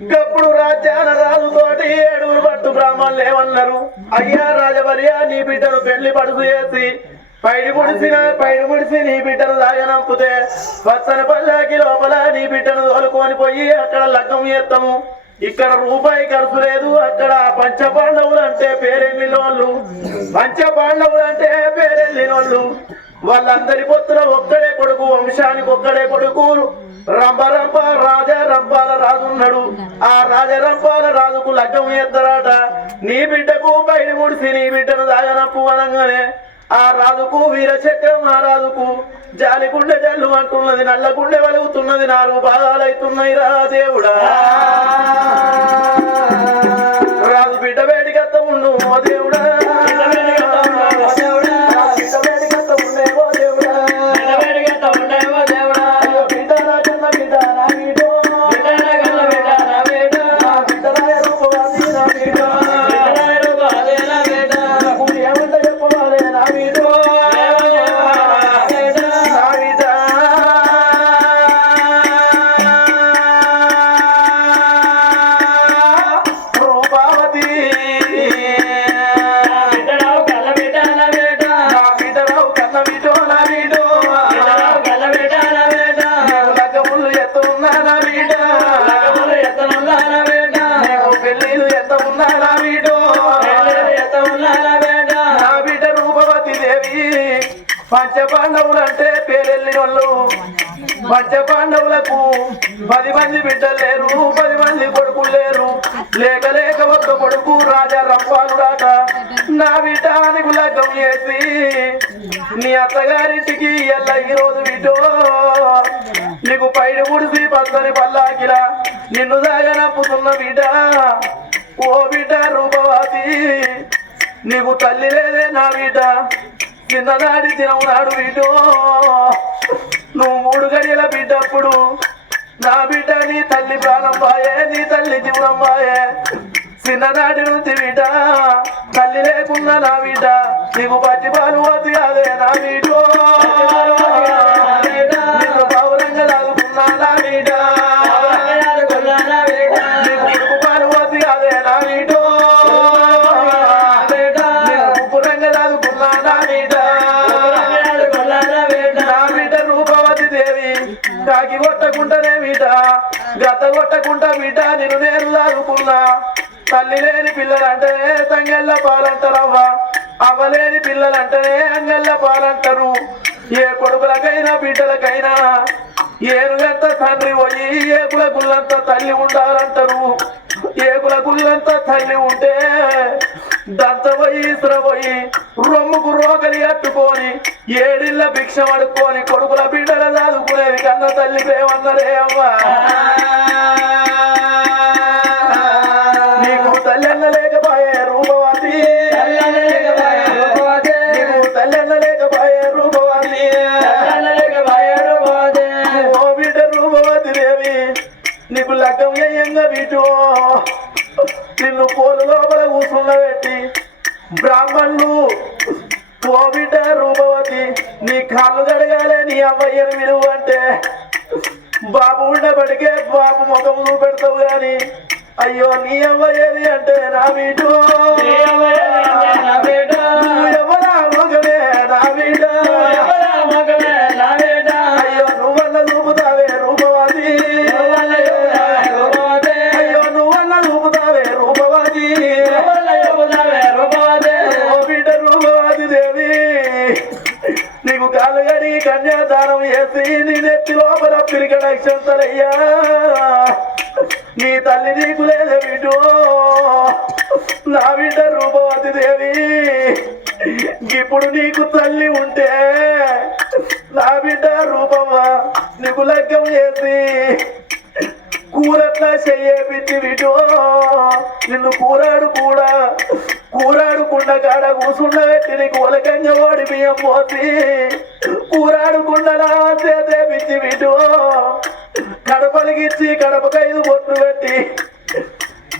గప్పుడు రాజ్యాన రాజుతోటి 7 పట్టు బ్రాహ్మణులు ఏమన్నారు? అయ్యా రాజవర్య, నీ బిడ్డను పెళ్లి పడుకు చేసి పైడి ముడిసి నీ బిడ్డను దాగనంపితే పచ్చని పల్లాకి లోపల నీ బిడ్డను తోలుకొని పోయి అక్కడ లగ్నం చేస్తాము. ఇక్కడ రూపాయి ఖర్చు లేదు. అక్కడ పంచపాండవులు అంటే పేరెళ్ళినోళ్ళు, పంచపాండవులు అంటే పేరెళ్ళినోళ్ళు. వాళ్ళందరి పొత్తుల ఒక్కడే కొడుకు, వంశానికి ఒక్కడే కొడుకు. రంప రంపాల రాజు ఉన్నాడు. ఆ రాజరంపాల రాజుకు లగ్గం చేస్తారట. నీ బిడ్డకు పైడి ముడిసి నీ బిడ్డను దాగనప్పు అనగానే ఆ రాజుకు వీరచక్రం, ఆ రాజుకు జాలిగుండె జల్లు అంటున్నది, నల్లగుండె వలుగుతున్నది, 4 భాగాలైతున్నాయి. రా దేవుడా, రాజు బిడ్డ వేడికత్త ఉండు ఓ దేవుడా, పంచపాండవులు అంటే పేరెళ్ళినోళ్ళు. పంచపాండవులకు 10 మంది బిడ్డలు లేరు, 10 మంది కొడుకులు లేరు. లేక ఒక్క కొడుకు రాజా రంపాలుడాట. నా బిడ్డ నీకు లగ్గం చేసి నీ అత్తగారింటికి ఎల్ల ఈరోజు బిడ్డో నీకు పైడి ముడిసి పచ్చని పల్లాకిలా నిన్ను దాగనప్పుతున్న బిడ్డ. ఓ బిడ్డ రూపవతి, నీకు తల్లి లేదే నా బిడ్డ. చిన్ననాడి దినం నాడు బిడ్డో నువ్వు 3 గడియల బిడ్డప్పుడు నా బిడ్డ నీ తల్లి ప్రాణం బాయే, నీ తల్లి జీవనం బాయే. చిన్ననాటి నుంచి బిడ్డ తల్లి లేకున్నా నా బిడ్డ నీకు పచ్చి పాలు వద్దు అదే నా బిడ్డో. నిన్ను పౌరంగా లాగుతున్నా నా బిడ్డ, నీకు ఉడుకు పాలు వద్దు అదే నా బిడ్డో. నిన్ను పురంగా లాగుతున్నా నా బిడ్డ. కాకి కొట్టకుండానే బిడ్డ, గత కొట్టకుండా బిడ్డ నిన్ను నేను లాగుకున్నా. తల్లి లేని పిల్లలంటేనే తంగెళ్ళ పాలంటారవ్వ, అవ్వలేని పిల్లలంటేనే అంగళ్ళ పాలంటారు. ఏ కొడుకులకైనా బిడ్డలకైనా ఏనుగంత తండ్రి పోయి ఏకుల గుళ్ళంత తల్లి ఉండాలంటారు. ఏకుల గుళ్ళంత తల్లి ఉంటే దంతపోయి ఇసురపోయి రొమ్ముకు రోగలి అట్టుకొని 7 ఇళ్ళ భిక్ష పడుకొని కొడుకుల బిడ్డల దాదుకునేది కన్న తల్లి ప్రేమన్నరే అవ్వా. నీకు తల్లి అన్న లేకపోయే రూపవతి, నీకు తల్లి అన్న లేకపోయే రూపవతి. ఓ బిడ్డ రూపవతి దేవి, నీకు లగ్గం అయ్యంగా బిడ్డో నిన్ను పోలు లోపల కూర్చుండబెట్టి బ్రాహ్మణులు ఓ బిడ్డ రూపవతి నీ కాళ్ళు కడగాలే నీ అవ్వయ్యను విలువ అంటే బాబు ఉండబడికే బాబు ముఖం చూపెడతావు గాని అయ్యో నీ అవ్వయ్యేది అంటే నా బిడ్డ ఎవరా మగమే నా బిడ్డ, అయ్యో నువ్వన్న చూపుతావే రూపవతి, అయ్యో నువ్వన్న చూపుతావే రూపవతి. ఓ బిడ్డ రూపవతి దేవి, నీకు కాలు గడి కన్యాదానం చేసి నీ నెత్తి లోపల పిరిక నక్షంతలయ్యా. నీ తల్లి నీకు లేదే బిడ్డో నా బిడ్డ రూపవతి దేవి. ఇప్పుడు నీకు తల్లి ఉంటే నా బిడ్డ రూపమా నీకు లగ్గం చేసి కూరట్లా చెయ్యే బిడ్డి బిడ్డో నిన్ను కూరాడుకుండా కాడ కూసుండబెట్టి నీకు ఒలకంగా ఓడి బియ్యం పోసి కూరాడుకుండలా చేతే బిడ్డి బిడ్డో కడపలిగిచ్చి కడపకైదు బొట్లు పెట్టి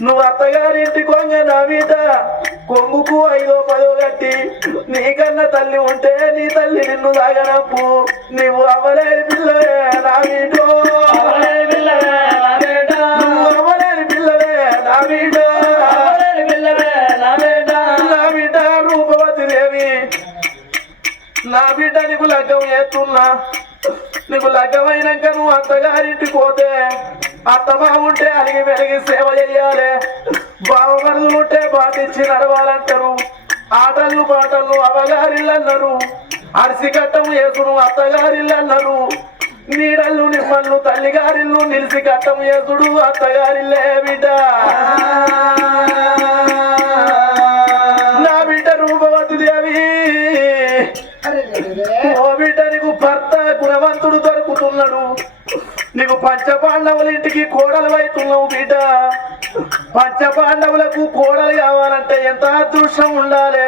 నువ్వు అత్తగారింటి కొంగ నా బిడ్డ కొంగుకు 5ో 10ో కట్టి నీకన్నా తల్లి ఉంటే నీ తల్లి నిన్ను దాగనప్పు. నువ్వు అవ్వలేని పిల్లవే నా బిడ్డో, నువ్వు అవ్వలేని చేస్తున్నా నీకు లగ్గమైనాక నువ్వు అత్తగారింటికి పోతే అత్తమా ఉంటే అలిగి వెలిగి సేవ చేయాలి, బావమరుదులు ఉంటే పాటించి నడవాలంటారు. ఆటలు పాటలు అవగారిల్లు అన్నారు, అరిసి కట్టం వేసుడు అత్తగారిల్లు అన్నారు. నీడళ్ళు నిమ్మళ్ళు తల్లిగారిల్లు నిలిసి కట్టం వేసుడు అత్తగారిల్లే బిడ్డ. నా బిడ్డ రూపవతి దేవి, ఓ బిడ్డ నీకు భర్త గుణవంతుడు దొరుకుతున్నాడు, నీకు పంచపాండవుల ఇంటికి కోడలు అవుతున్నావు బిడ్డ. పంచపాండవులకు కోడలు కావాలంటే ఎంత అదృష్టం ఉండాలి.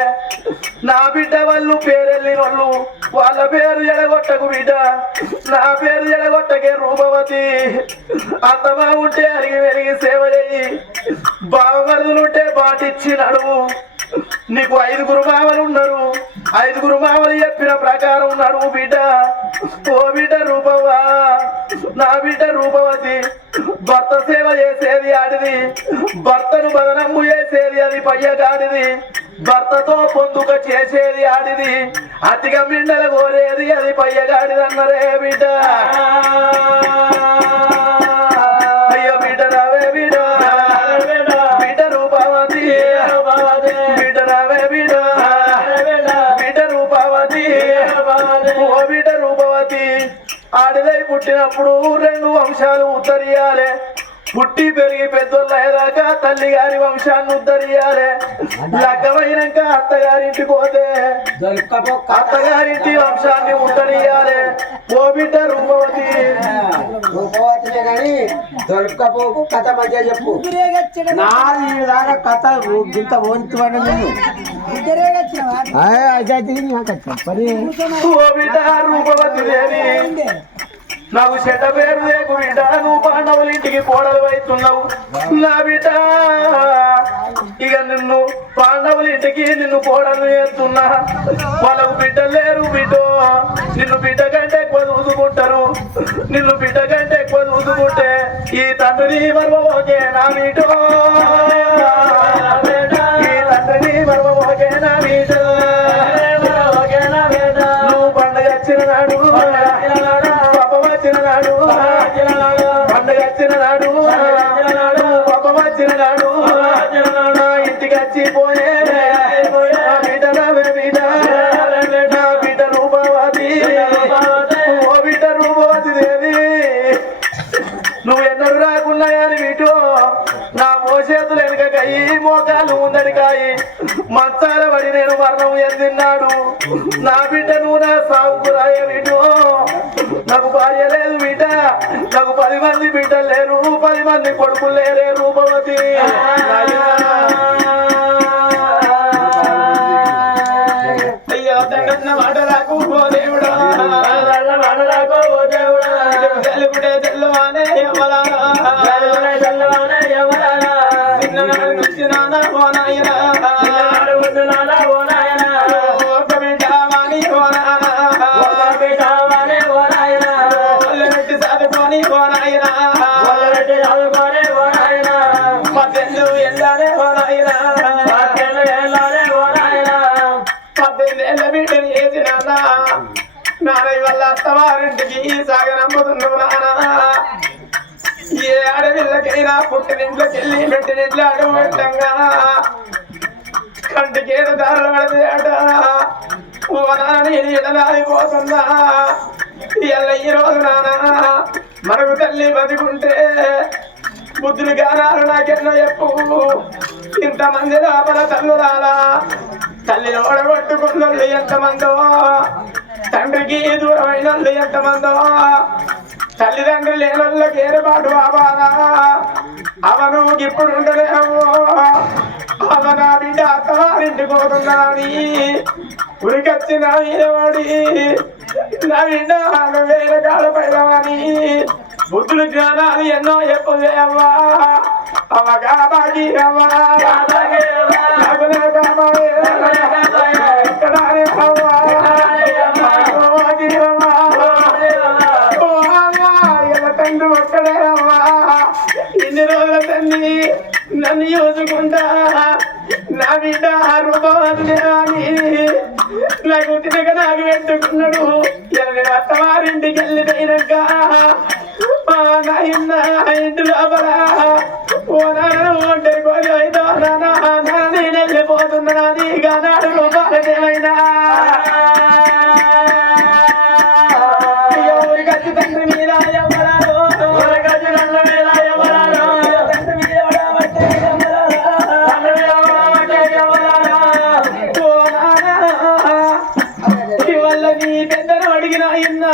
నా బిడ్డ వాళ్ళు పేరెళ్ళిన వాళ్ళు, వాళ్ళ పేరు ఎడగొట్టకు బిడ్డ, నా పేరు ఎడగొట్టకే రూపవతి. అత్తమా ఉంటే అరిగి వెలిగి సేవ చేయి, బావమరుదులుంటే పాటిచ్చి నడువు. నీకు 5 మామలు ఉన్నారు, 5 మామలు చెప్పిన ప్రకారం నడువు బిడ్డ. ఓ బిడ్డ రూపవా, నా బిడ్డ రూపవతి. భర్త సేవ చేసేది ఆడిది, భర్తను బదనమ్ము చేసేది అది పయ్యగాడిది. భర్తతో పొందుక చేసేది ఆడిది, అతిగా మిండల కోరేది అది పయ్యగాడిది అన్నరే బిడ్డ. అయ్యో బిడ్డ రావే బిడ్డ, బిడ్డ రూపవతి, బిడ్డ రావే బిడ్డ, బిడ్డ రూపవతి. ఓ బిడ్డ రూపవతి, ఆడిదై పుట్టినప్పుడు 2 వంశాలు ఉద్ధరియాలి. పుట్టి పెరిగి పెద్దోళ్ళు అయ్యేదాకా తల్లి గారి వంశాన్ని ఉద్ధరియాలి. లగ్గమైనాక అత్తగారింటికి పోతే అత్తగారింటి వంశాన్ని ఉద్ధరియాలి. ఓ బిడ్డ రూపవతి, కానీ దొరకపోకు కథ మధ్య చెప్పు. నాది దాకా కథ ఇంత ఓంచువాడు నేను. ఓ బిడ్డ రూపవతి దేవి, నాకు చెడ్డ పేరు లేకు బిడ్డ, నువ్వు పాండవుల ఇంటికి కోడలు అవుతున్నావు. నా బిడ్డ ఇక నిన్ను పాండవుల ఇంటికి నిన్ను కోడలు చేస్తున్నా. వాళ్ళకు బిడ్డలు లేరు బిడ్డ, నిన్ను బిడ్డ కంటే ఎక్కువ చూసుకుంటారు. నిన్ను బిడ్డ కంటే ఎక్కువ చూసుకుంటే ఈ తండ్రి మరవోకే నా బిడ్డో, ఈ తండ్రి మరవోకే నా బిడ్డో. నువ్వు పండుగ వచ్చిన నాడు, వచ్చిన నాడు, పండుగ వచ్చిన నాడు, పాప వచ్చిన నాడు, నా ఇంటికి వచ్చి పోయే బిడ్డ నవే బిడ్డ, నా బిడ్డ రూపవతి. ఓ బిడ్డ రూపవతి దేవి, నువ్వు ఎన్నడూ రాకున్నా కానీ బిడ్డో, నా మోసేతులు వెనుకకాయి మోకాలు ముందడికాయి మంచాల పడి నేను మరణం ఎందిన్నాడు. నా బిడ్డ నువ్వు నా సాగుకు రాయ బిడ్డో, నాకు భార్య లేదు బిడ్డ, నాకు 10 మంది బిడ్డలు లేరు, 10 మంది కొడుకులు లేరే రూపవతి. అయ్యో తండ్రి మాట రాకు ఓ దేవుడా, మాట రాకు ఓ దేవుడా, తెలుగుడే తెల్లవానే ఎవరానా, తెల్లవానే ఎవరానా, చిన్ననాడు నుంచి నాన్న ఓ నాయనా, చిన్ననాడు ముందు నాన్న ఓ నాయనా, ఒక బిడ్డ వాణి ఓ నాన్న, ఒక బిడ్డ వాణి ఓ నాయనా, ఒళ్ళెట్టి సాదుకొని ఓ నాయనా, ఒళ్ళెట్టి సాదుకొని ఓ నాయనా, మధ్యలో ఎల్లానే ఓ నాయనా, మధ్యలో ఎల్లానే ఓ నాయనా, 18 ఏళ్ళ బిడ్డని చేసిన నాన్న వల్ల అత్తవారింటికి సాగనమ్ముతున్నావు నాన్న. ఏ అడవిళ్ళకైనా పుట్టినింట్లోకి వెళ్ళి పెట్టినింట్లో అడుగు పెట్టంగా కంటికేడు దారులు పడితే అట ఓ నాన్న ఎడలాడిపోతుందా. ఇలా ఈ రోజు నాన్న మనకు తల్లి బతికుంటే బుద్ధులు గానాలు నాకెన్నో చెప్పు. ఇంతమంది లోపల తల్లు రాలా, తల్లిని ఓడగొట్టుకున్నోళ్ళు ఎంతమందో, తండ్రికి దూరమైన వాళ్ళు ఎంతమందో, తల్లిదండ్రులు లేనోళ్ళకి ఏర్పాటు అవాలా. అవను ఇప్పుడు ఉండలేవు, అవ నా బిడ్డ అత్తవారింటికి పోతున్నా అని ఉరికొచ్చిన ఈడవాడి నా బిడ్డ వేల కాళ్ళ పైదవని బుద్ధులు జ్ఞానాలు ఎన్నో చెప్పుదేవా. అవగా బాగి అవ్వా తండ్రి ఒక్కడే అవ్వా. ఇన్ని రోజుల తల్లి నన్ను చూసుకుంటా నా బిడ్డ రూపవతి అని నాకు పుట్టినక నాకు పెట్టుకున్నాడు నేను అత్తవారింటికి వెళ్ళిపోయినాక మా నాయన ఇంటి లోపల ఓ నాన్న ఒంటరి కోరి అయితే నాన్న నేను వెళ్ళిపోతున్నా నీకు నాడు రూపాయలకేమైనా ఎవరి గచ్చి తండ్రి మీద ఎవరాలో ఎవరి గచ్చి తండ్రి మీద ఎవరాలో తండ్రి మీద ఎవడబట్టే ఎవరాలో ఓ నాన్న ఇవల్ల నీ పెద్దను అడిగిన అయిందా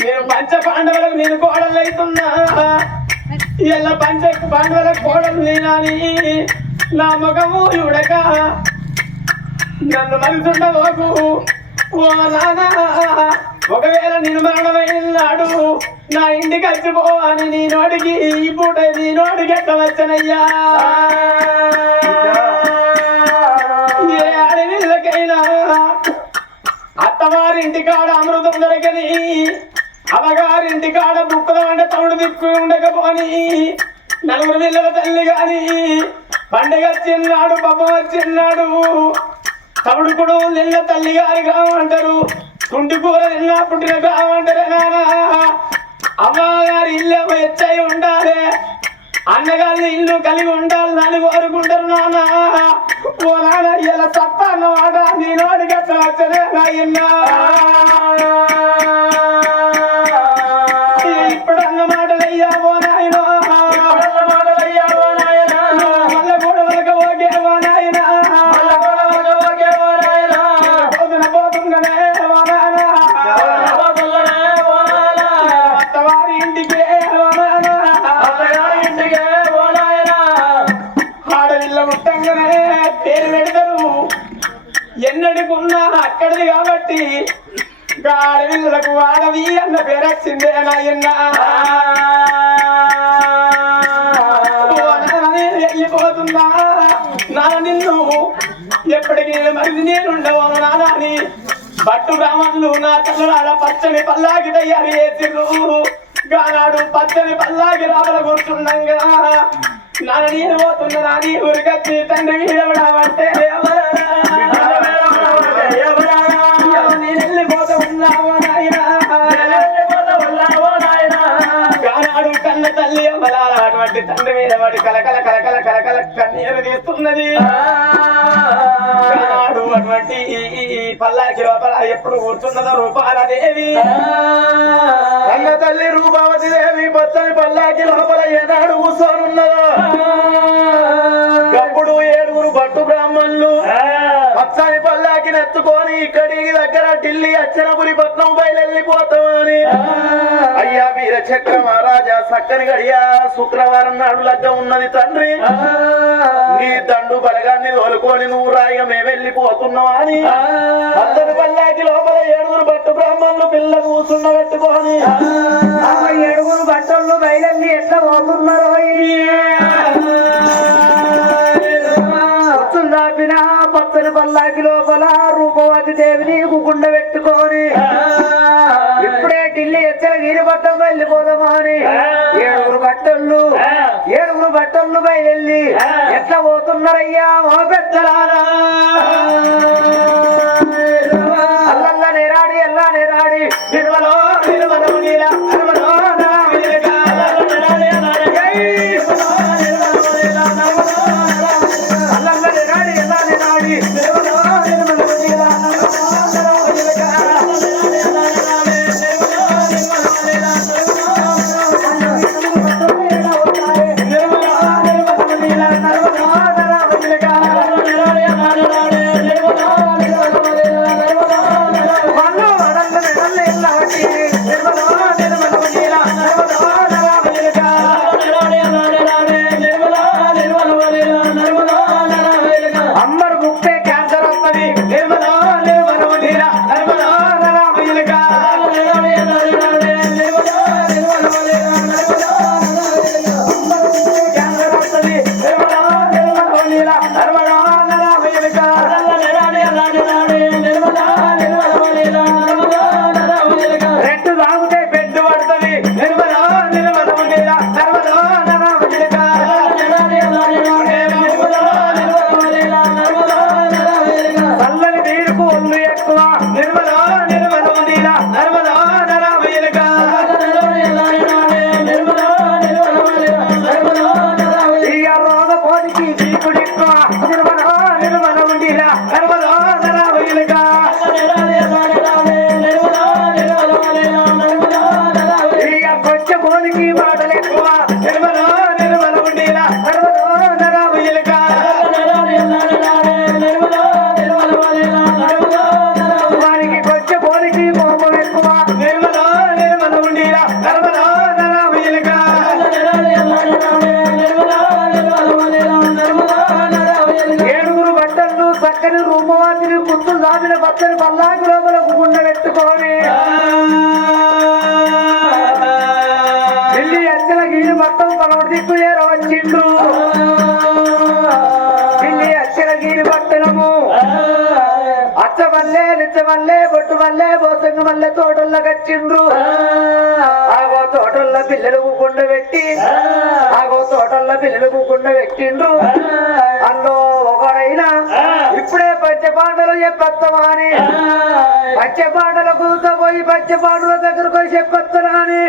నేను పంచ పాండవులకు నేను కోడలు అవుతున్నా ఇలా పంచ పాండవులకు కోడలు నేనాని నా ముఖము ఉడక నన్ను మరుతుండబోకు ఓ నానా ఒకవేళ నేను మరణమైనాడు నా ఇంటికి వచ్చిపోవని నీ నోటికి ఈ పూట నీ నోటికి ఎట్లా వచ్చనయ్యా ఏ అడవిళ్ళకైనా అత్తవారింటి కాడ అమృతం దొరకని అమ్మగారింటి కాడ బుక్కలం అంటే తౌడు దిక్కు ఉండకపోని నలుగురు పిల్లల తల్లి గాని పండుగ వచ్చిన్నాడు పాపం వచ్చిన్నాడు తవుడు కూడా నిన్న తల్లి గారి గ్రామం అంటారు తుంటి కూర నిన్న పుట్టిన గ్రామం అంటారే నాన్న అమ్మగారి ఇల్లు ఎచ్చై ఉండాలి అన్నగారిని ఇల్లు కలిగి ఉండాలి నలుగు వరకుంటారు నాన్న ఓ నాన్న ఇలా తప్ప అన్నమాట నీ నోడికి ఎట్లా వచ్చనే నాయన్నా ఇప్పుడు అన్న మాటలయ్యా ఓ నాయన మళ్ళ కూడా వరకు ఓకే ఓ నాయన పోతున్న పోతుందనే ఓ నాయన అత్తవారి ఇంటికి ఓ నాయన ఆడవిల్ల ముట్టంగానే పేరు పెడతారు ఎన్నడికున్నా అక్కడిది కాబట్టి ఆడవిల్లకు ఆడవి అన్న పేరు వచ్చిందే నాయన్న వెళ్ళిపోతున్నా నా నిన్ను ఎప్పటికీ మరిది నేనుండవను నాని బట్టు రామన్లు నా తల్లరాడ పచ్చని పల్లాకి తయారు చేసిర్రు గానాడు పచ్చని పల్లాకి రాబల కూర్చుండంగా నాన్న నేను పోతున్నా నాని ఊరికొచ్చి తండ్రి వీడవడావంటే నేను వెళ్ళిపోతా ఉన్నావో నాయన గానాడు కన్న తల్లి అమ్మలాల అటువంటి తండ్రి మీద వాడి కలకల కలకల కలకల కన్నీరు తీస్తున్నది గానాడు అటువంటి పల్లాకి లోపల ఎప్పుడు కూర్చున్నదో రూపాలదేవి కన్న తల్లి రూపావతి దేవి పచ్చని పల్లాకి లోపల ఏనాడు కూర్చోనున్నదో అప్పుడు 7 భట్టు బ్రాహ్మణులు పచ్చని పల్లాకి నెత్తుకొని ఇక్కడికి దగ్గర ఢిల్లీ అచ్చనపురి పట్నం బయలుపోతామని అయ్యా వీర చక్ర మహారాజా సక్కని గడియా శుక్రవారం నాడు లగ్గం ఉన్నది తండ్రి నీ దండు బలగాన్ని తోలుకొని నువ్వు రాయిగా మేము వెళ్ళిపోతున్నావు అని పచ్చని పల్లాకి లోపల 7 భట్టు బ్రాహ్మణులు పిల్ల కూర్చున్న పెట్టుకొని 7 బట్టలు బయలుదేరి ఎట్లా పోతున్నారో దాపిన పచ్చని పల్లాకి లోపల రూపవతి దేవిని గుండ పెట్టుకొని ఇప్పుడే ఢిల్లీ ఎచ్చగిరి పట్టం వెళ్ళిపోదామా అని 7 బట్టలు బయలుదేరి ఎట్లా పోతున్నారయ్యా మా పెద్దలారా అల్లల్లా నేరాడి ఎల్లా నేరాడి నిర్మలో నిర్మలో నీలా నిర్మలో నిర్మల నిర్మల ఉండేలా నరాము ఎలుక వారికి కొంచెం పోలికి కోపం ఎక్కువ నిర్మల ఉండేలా నరాము ఎలుక ఏడుగురు బట్టలు చక్కని రూపవాసిని గుర్తులు దాచిన పచ్చని పల్లాకి లోపల గుండె పెట్టుకొని ఢిల్లీ అచ్చల గీడు మొత్తం పలవడు దిక్కు వచ్చిండ్రు ఢిల్లీ అచ్చల గీడు పట్టణము అచ్చ మల్లె నిచ్చ మల్లె బొట్టు మల్లె బోసంగ మల్లె తోటల్లో కచ్చిండ్రు ఆగో తోటల్లో పిల్లలకు గుండ పెట్టి ఆగో తోటల్లో పిల్లలకు గుండ పెట్టిండ్రు అందులో ఒకరైనా ఇప్పుడే పంచపాండలు చెప్పేస్తామా అని పంచపాండల కూర్చోపోయి పంచపాండల దగ్గరకు పోయి చెప్పేస్తారా అని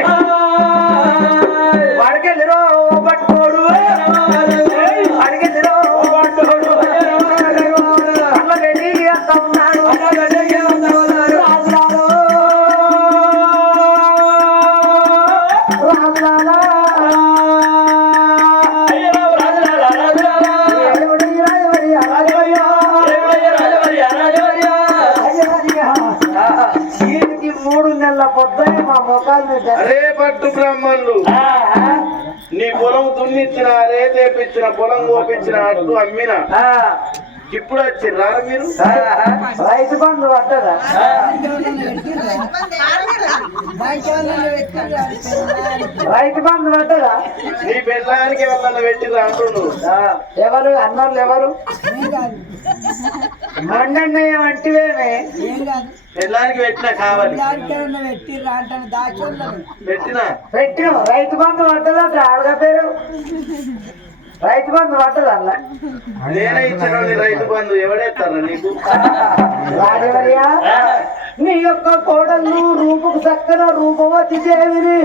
వాడికెళ్ళిరో పట్టుకోడు వాడికెళ్ళిరో పట్టుకోడు అన్న గడ్డి చేస్తా ఉన్నాడు అరే పట్టు బ్రాహ్మణులు నీ పొలం దున్నిచ్చిన రే తెప్పించిన పొలం కోపించిన అడ్డు అమ్మిన ఇప్పుడు వచ్చిర్రా మీరు రైతు బంధు పట్టదా రైతు బంధు పట్టదా నీ పెళ్ళానికి ఎవరన్నా పెట్టిర్రా అంటుండు ఎవరు అన్నారు ఎవరు మండన్నయ్య వంటివేమే పెళ్ళానికి పెట్టినా కావాలి పెట్టిన రైతు బంధు పట్టదా ఆడగా పేరు రైతు బంధు పట్టదా అలా నేనే ఇచ్చిన రైతు బంధు ఎవడేస్తారా నీకు రాజవర్యా నీ యొక్క కోడళ్ళు రూపుకు చక్కన రూపవతి దేవిని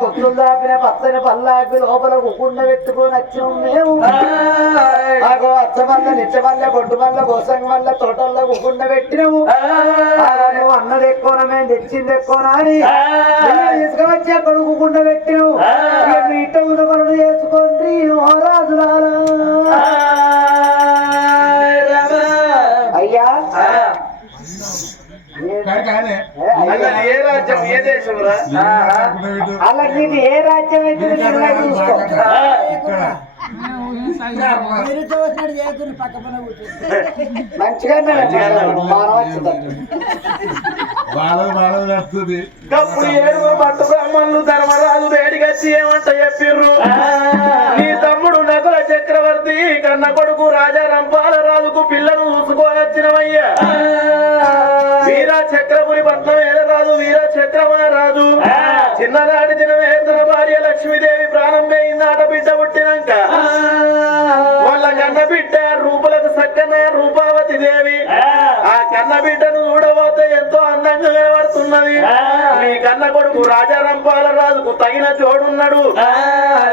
పుత్రులు దాపిన పచ్చని పల్లాకి లోపల కుండ పెట్టుకొని వచ్చినాం మేము ఆగో అచ్చమల్ల నిచ్చమల్ల బొడ్డు వల్ల గోసంగ వల్ల తోటల్లో కుండ పెట్టినాము నువ్వు అన్నది ఎక్కువనా మేము తెచ్చింది ఎక్కువనా అని తీసుకువచ్చి అక్కడ కుండ పెట్టినాము ఇట్ట ఉదపనులు చేసుకోండి మహారాజులారా అయ్యా ఏ రాజ్యం ఏ దేశం అలా నీకు ఏ రాజ్యం అయితే చూసుకో మంచిగా అప్పుడు ఏడుగురు పట్టు బ్రాహ్మణులు ధర్మరాజు వేడిగచ్చి ఏమంట చెప్పిర్రు నీ తమ్ముడు నకుల చక్రవర్తి కన్న కొడుకు రాజా రంపాల రాజుకు పిల్లలు చూసుకోవచ్చినవయ్యా వీరా చక్రపురి పట్నం ఏలరాజు వీర చక్రమ రాజు చిన్ననాటి దినమే తన భార్య లక్ష్మీదేవి ప్రాణం పోయింది ఆట బిడ్డ పుట్టినాక వాళ్ళ కన్న బిడ్డ రూపులకు సక్కన రూపావతి దేవి ఆ కన్న బిడ్డను చూడబోతే ఎంతో అందంగా కనబడుతున్నది మీ కన్న కొడుకు రాజా రంపాల రాజుకు తగిన జోడున్నాడు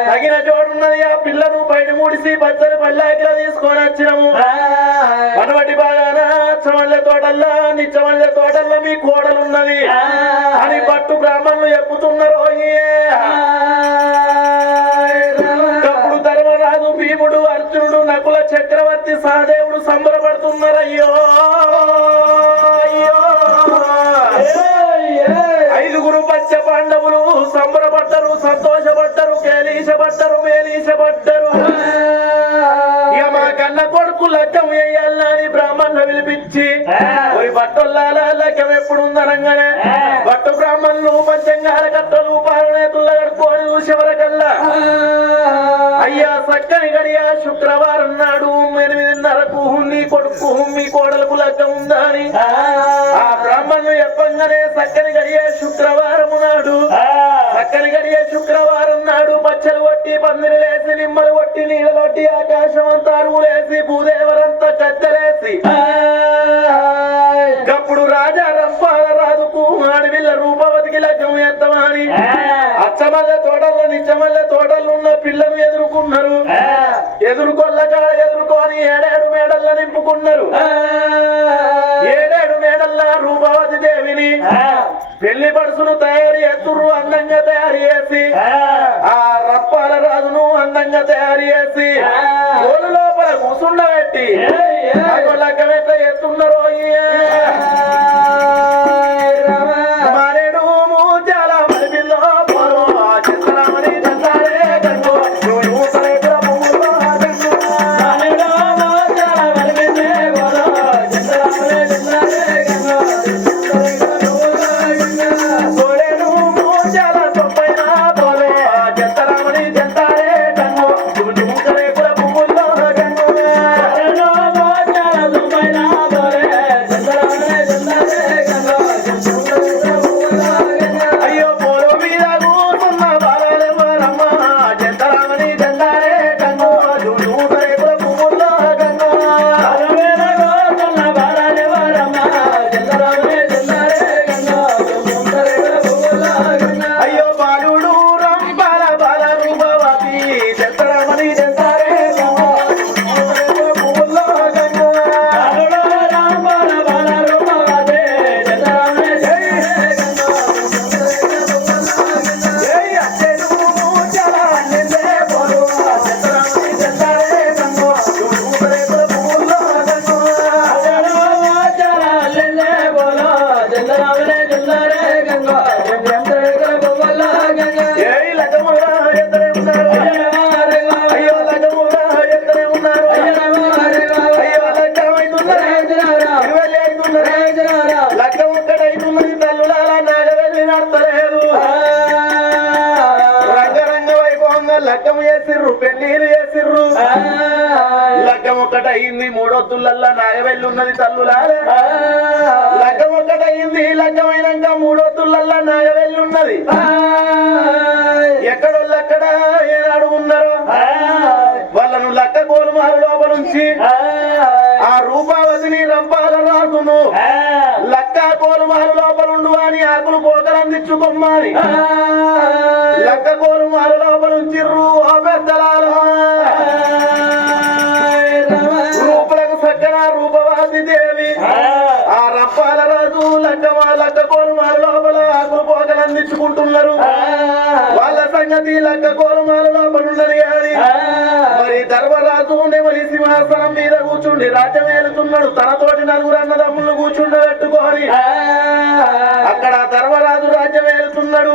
తగిన జోడున్నది ఆ పిల్లను పైన ముడిసి పచ్చని పల్లాకిలా తీసుకొని వచ్చినాము మనవటి బాగాన అచ్చమల్లె తోటల్లా నిచ్చమల్లె తోటల్లో మీ కోడలున్నది అని పట్టు బ్రాహ్మణులు చెప్పుతున్నారు అప్పుడు ధర్మరాజు భీముడు అర్జునుడు నకుల చక్రవర్తి సహదేవుడు సంబరపడుతున్నారు అయ్యో అయ్యో ఐదుగురు పంచ పాండవులు సంబరపడ్డరు సంతోషపడ్డరు కేలీసపడ్డరు మేలీసపడ్డరు ఇక మా కన్న కొడుకు లగ్గం వేయాలని బ్రాహ్మణులు పిలిపించి బట్టొల్లాల లగ్గం ఎప్పుడుందనగానే భట్టు బ్రాహ్మణులు పంచంగాల కట్టలు పాలనేతుల కడుక్కొని చూసేవరకల్లా అయ్యా సక్కని గడియా శుక్రవారం నాడు 8:30కు నీ కొడుకు మీ కోడలకు లగ్గం ఉందా అని ఆ బ్రాహ్మణులు చెప్పంగానే సక్కని గడియా శుక్రవారం నాడు సక్కని గడియా శుక్రవారం నాడు పచ్చలు కొట్టి పందిరి లేసి నిమ్మలు కొట్టి నీళ్ళు కొట్టి ఆకాశం అంతా అరువులేసి భూదేవరంతా కత్తలేసి అప్పుడు రాజా రంపాల రాజుకు ఆడవిల్ల రూపవతికి లగ్గం ఎత్తమని అచ్చమల్లె తోటల్లో నిచ్చమల్లె తోటల్లో ఉన్న పిల్లలు ఎదుర్కొన్నారు ఎదుర్కొని 7 మేడల్లో నింపుకున్నారు 7 మేడల్ల రూపవతి దేవిని పెళ్లి పడుసును తయారు చేస్తుర్రు అందంగా తయారు చేసి ఆ తయారు చేసి కోలు లోపల కూసుండబెట్టి లగ్గం ఎట్లా చేస్తున్నారో మారేడు మూజాల మరిపిల్లో పోరు చిత్రమని చందారే గంగు అయ్యో పోలో మీద కూతున్న బాలమ్మ జంతరామని జందారే గంగు రేపుల పువ్వుల్లో గంగు అయ్యో బాలుడు రంబాల బాల రూపవతి జంతరామని జందారే గంగు పువ్వుల్లో గంగు లగ్గం ఒక్కడైతున్నది తల్లులాల నాగవెళ్ళి నడతలేదు రంగరంగ వైభవంగా లగ్గం చేసిర్రు పెళ్లిరు చేసిర్రు లగ్గం ఒక్కటయింది మూడొత్తులల్లా నాగవెళ్ళి ఉన్నది తల్లులాల లగ్గం ఒక్కటయింది లగ్గమైనాక మూడొత్తులల్లా నాగవెళ్ళి ఉన్నది ఎక్కడోళ్ళక్కడ ఏనాడు ఉన్నారో వాళ్ళను లక్క కోలుమారు లోపల నుంచి ఆ రూపావతిని రంపాల రాజును లక్క కోలుమారు లోపలుండు అని ఆకులు పోకలందించుకోమ్మని లక్క కోలుమారు లోపలుంచిర్రు ఆ పెద్దలాలు రూపులకు సక్కన రూపవాది దేవి ఆ రంపాల రాజు లక్క కోలుమారు లోపల ఆకులు పోకలందించుకుంటున్నారు వాళ్ళ సంగతి లక్క కోలుమారు లోపలున్నది కానీ మరి ధర్మరాజు నెమలి సింహాసనం మీద కూర్చుండి రాజ్యం ఏలుతున్నాడు తనతోటి నలుగురు అన్నదమ్ములు కూర్చుండబెట్టుకొని అక్కడ ధర్మరాజు రాజ్యం ఏలుతున్నాడు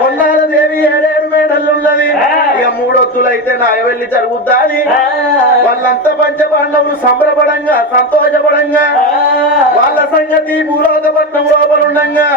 కొండాల దేవి 7 మేడలున్నది ఇక మూడొత్తులైతే నాగవెళ్ళి జరుగుద్దా అని వాళ్ళంతా పంచపాండవులు సంబరపడంగా సంతోషపడంగా వాళ్ళ సంగతి భూలోకపట్నం లోపలుండంగా